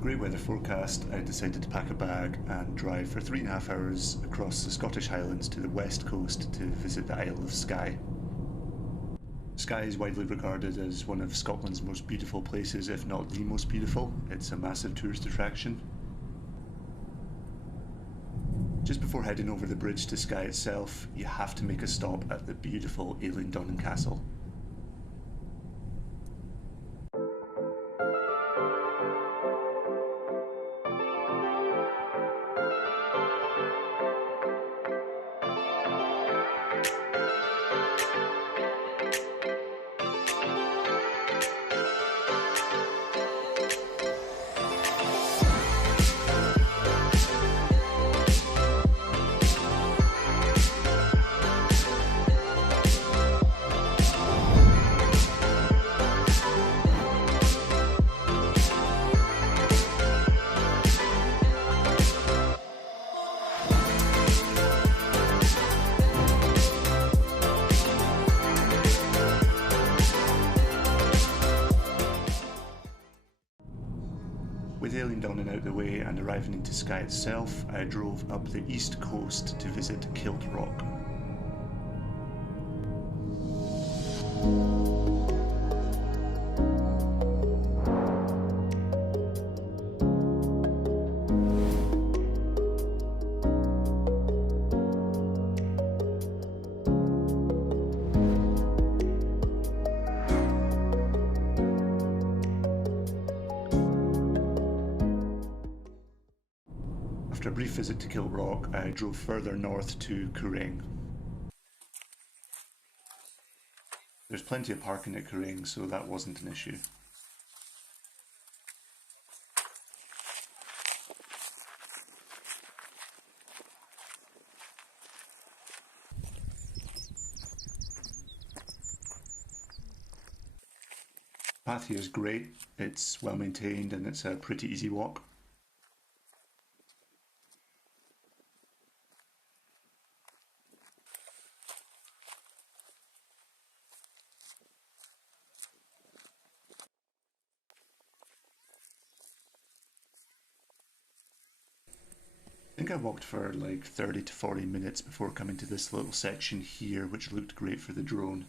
the great weather forecast, I decided to pack a bag and drive for 3.5 hours across the Scottish Highlands to the west coast to visit the Isle of Skye. Skye is widely regarded as one of Scotland's most beautiful places, if not the most beautiful. It's a massive tourist attraction. Just before heading over the bridge to Skye itself, you have to make a stop at the beautiful Eileen Donan Castle. With Eileen Donan out the way and arriving into Skye itself, I drove up the east coast to visit Kilt Rock. After a brief visit to Kilt Rock, I drove further north to Quirang. There's plenty of parking at Quirang, so that wasn't an issue. The path here is great, it's well maintained and it's a pretty easy walk. I think I walked for like 30 to 40 minutes before coming to this little section here, which looked great for the drone.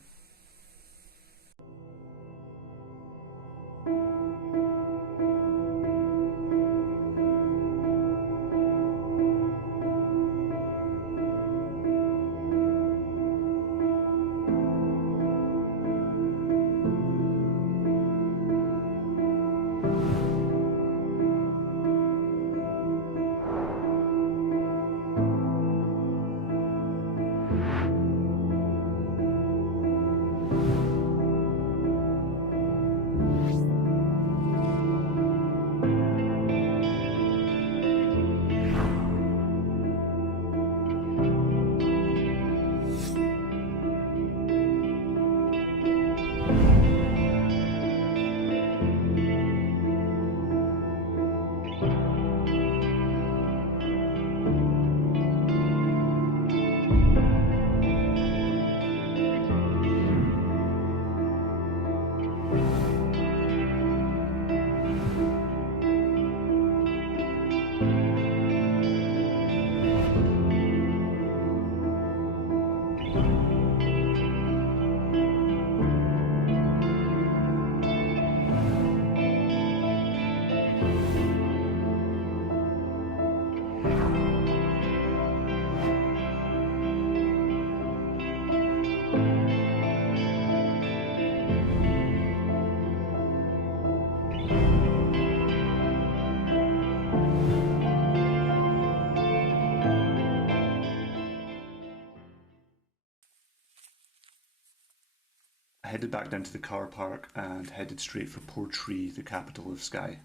I headed back down to the car park and headed straight for Portree, the capital of Skye.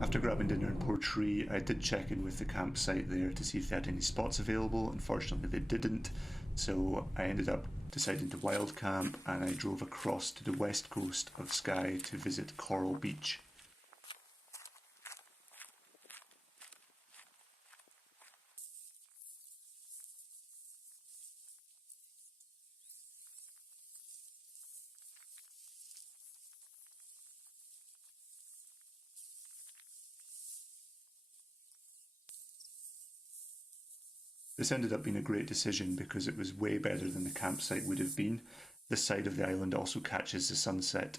After grabbing dinner in Portree, I did check in with the campsite there to see if they had any spots available. Unfortunately they didn't, so I ended up deciding to wild camp and I drove across to the west coast of Skye to visit Coral Beach. This ended up being a great decision because it was way better than the campsite would have been. This side of the island also catches the sunset.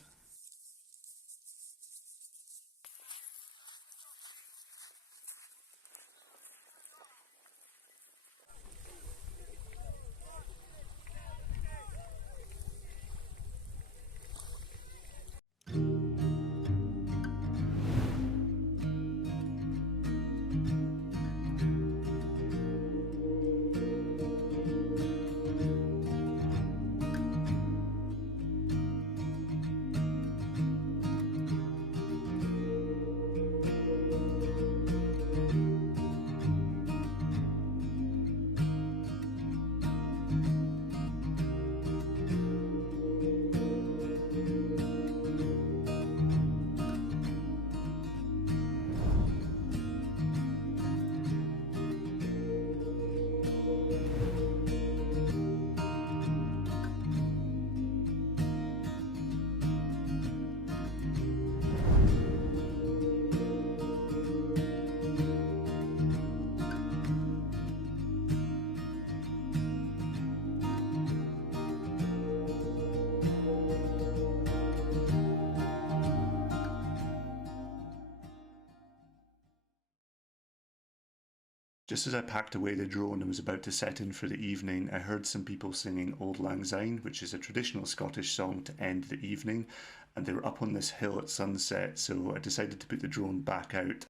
Just as I packed away the drone and was about to set in for the evening, I heard some people singing Auld Lang Syne, which is a traditional Scottish song to end the evening, and they were up on this hill at sunset, so I decided to put the drone back out.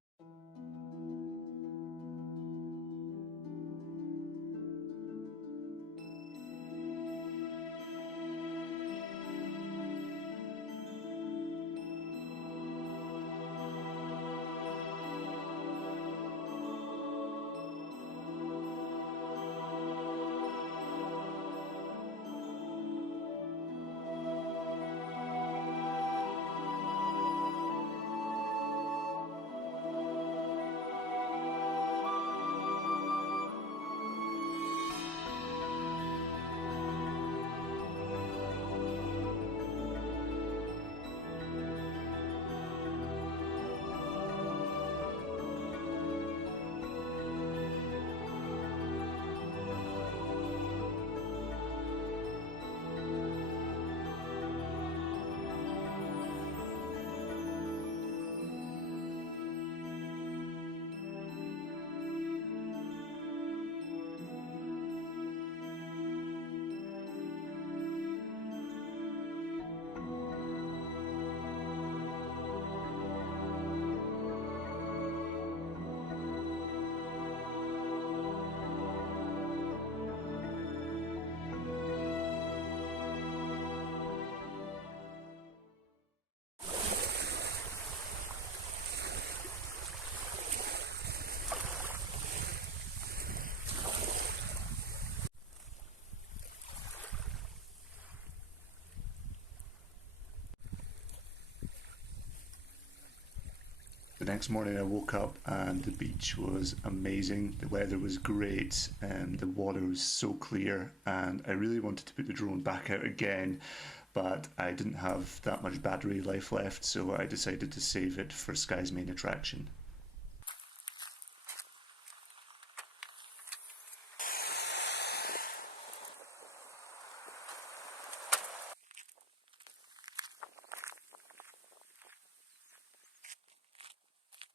The next morning I woke up and the beach was amazing, the weather was great, and the water was so clear, and I really wanted to put the drone back out again, but I didn't have that much battery life left, so I decided to save it for Skye's main attraction.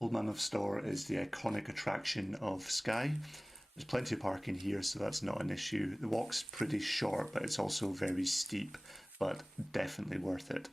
Old Man of Storr is the iconic attraction of Skye. There's plenty of parking here, so that's not an issue. The walk's pretty short, but it's also very steep, but definitely worth it.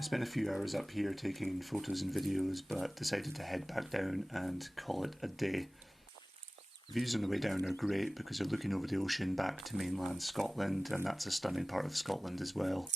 I spent a few hours up here taking photos and videos, but decided to head back down and call it a day. Views on the way down are great because you're looking over the ocean back to mainland Scotland, and that's a stunning part of Scotland as well.